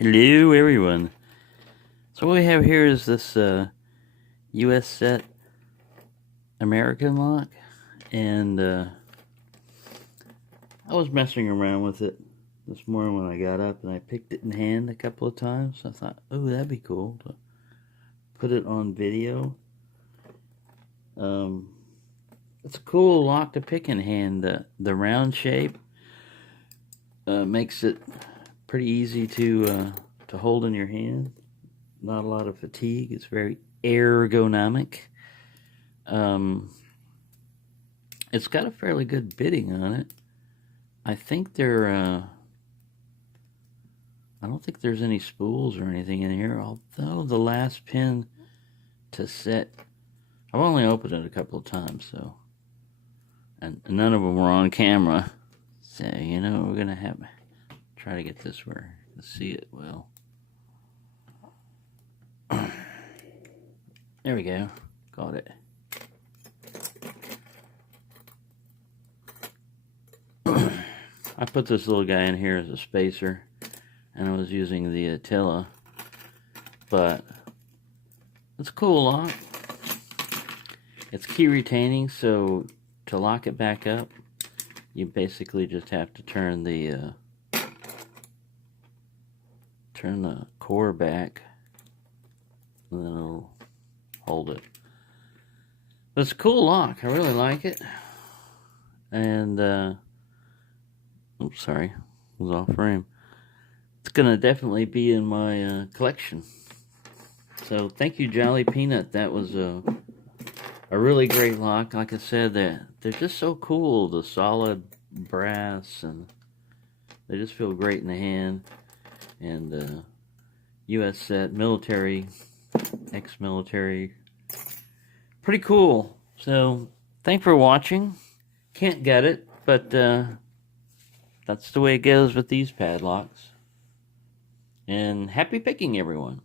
Hello everyone. So what we have here is this US set American lock, and I was messing around with it this morning when I got up, and I picked it in hand a couple of times. I thought, oh, that'd be cool to put it on video. It's a cool lock to pick in hand. The round shape makes it pretty easy to hold in your hand. Not a lot of fatigue. It's very ergonomic. It's got a fairly good bitting on it. I think I don't think there's any spools or anything in here, although the last pin to set, I've only opened it a couple of times, so, and none of them were on camera, so, you know, we're gonna have try to get this where you can see it well. There we go, got it. I put this little guy in here as a spacer, and I was using the Attila, but it's a cool lock. It's key retaining, so to lock it back up, you basically just have to turn the core back, and then it'll hold it. But it's a cool lock. I really like it. And oops, sorry, it was off frame. It's gonna definitely be in my collection. So thank you, Jolly Peanut. That was a really great lock. Like I said, they're just so cool. The solid brass, and they just feel great in the hand. And US set, military, ex-military, pretty cool. So thanks for watching. Can't get it, but that's the way it goes with these padlocks. And happy picking, everyone.